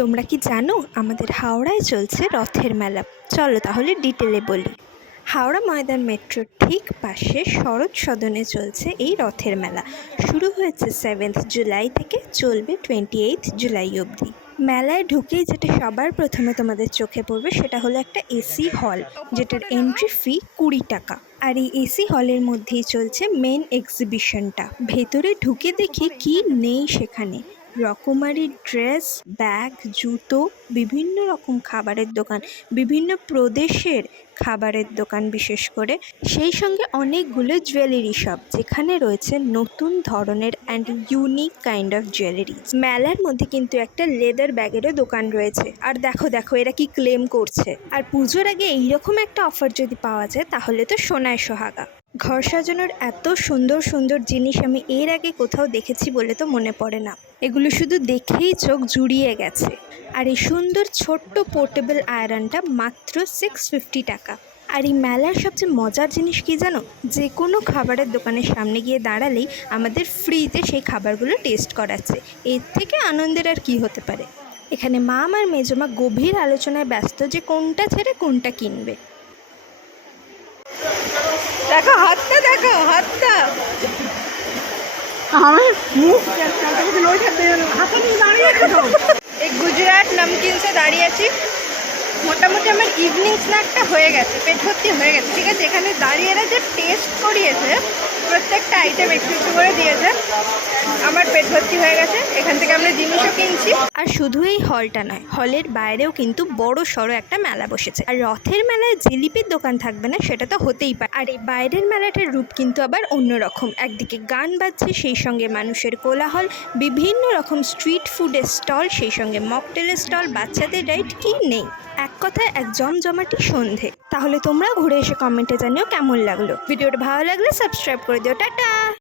তোমরা কি জানো আমাদের হাওড়ায় চলছে রথের মেলা? চলো তাহলে ডিটেলে বলি। হাওড়া ময়দান মেট্রোর ঠিক পাশে শরৎ সদনে চলছে এই রথের মেলা। শুরু হয়েছে 7 জুলাই থেকে, চলবে 28 জুলাই অবধি। মেলায় ঢুকেই যেটা সবার প্রথমে তোমাদের চোখে পড়বে সেটা হলো একটা এসি হল, যেটার এন্ট্রি ফি 20 টাকা। আর এই এসি হলের মধ্যেই চলছে মেন এক্সিবিশনটা। ভেতরে ঢুকে দেখি কি নেই সেখানে। রকমারি ড্রেস, ব্যাগ, জুতো, বিভিন্ন রকম খাবারের দোকান, বিভিন্ন প্রদেশের খাবারের দোকান বিশেষ করে, সেই সঙ্গে অনেকগুলো জুয়েলারি শপ যেখানে রয়েছে নতুন ধরনের and unique kind of jewellery. মেলার মধ্যে কিন্তু একটা লেদার ব্যাগেরও দোকান রয়েছে। আর দেখো দেখো এরা কি ক্লেম করছে। আর পুজোর আগে এইরকম একটা অফার যদি পাওয়া যায় তাহলে তো সোনায় সোহাগা। ঘর সাজানোর এত সুন্দর সুন্দর জিনিস আমি এর আগে কোথাও দেখেছি বলে তো মনে পড়ে না। এগুলো শুধু দেখেই চোখ জুড়িয়ে গেছে। আর এই সুন্দর ছোট্ট পোর্টেবল আয়রনটা মাত্র 650 টাকা। আর এই মেলার সবচেয়ে মজার জিনিস কি জানো? যে কোনো খাবারের দোকানের সামনে গিয়ে দাঁড়ালেই আমাদের ফ্রিতে সেই খাবারগুলো টেস্ট করাচ্ছে। এর থেকে আনন্দের আর কি হতে পারে। এখানে মা আর মেজমা গভীর আলোচনায় ব্যস্ত যে কোনটা ছেড়ে কোনটা কিনবে। দেখো হাতটা, দেখো হাতটা। এই গুজরাট নামকিনসে দাঁড়িয়ে আছি। মোটামুটি আমার ইভিনিং স্ন্যাকটা হয়ে গেছে, পেট ভর্তি হয়ে গেছে। ঠিক আছে, এখানে দাঁড়িয়ে এরা যে টেস্ট করিয়েছে, প্রত্যেকটা আইটেম একটু একটু করে দিয়েছে, আমার পেট ভর্তি হয়ে গেছে। এখান থেকে আমরা জিনিসও কিনছি। আর শুধু এই হলটা নয়, হলের বাইরেও কিন্তু বড় সড়ো একটা মেলা বসেছে। আর রথের মেলায় জিলিপির দোকান থাকবে না সেটা তো হতেই পারে। আর এই বাইরের মেলাটার রূপ কিন্তু আবার অন্যরকম। একদিকে গান বাজছে, সেই সঙ্গে মানুষের কোলাহল, বিভিন্ন রকম স্ট্রিট ফুডের স্টল, সেই সঙ্গে মকটেলের স্টল, বাচ্চাদের রাইড, কি নেই। এক কথায় এক জমজমাটি সন্ধে। তাহলে তোমরা ঘুরে এসে কমেন্টে জানিও কেমন লাগলো। ভিডিওটা ভালো লাগলে সাবস্ক্রাইব করে দিও। টাটা।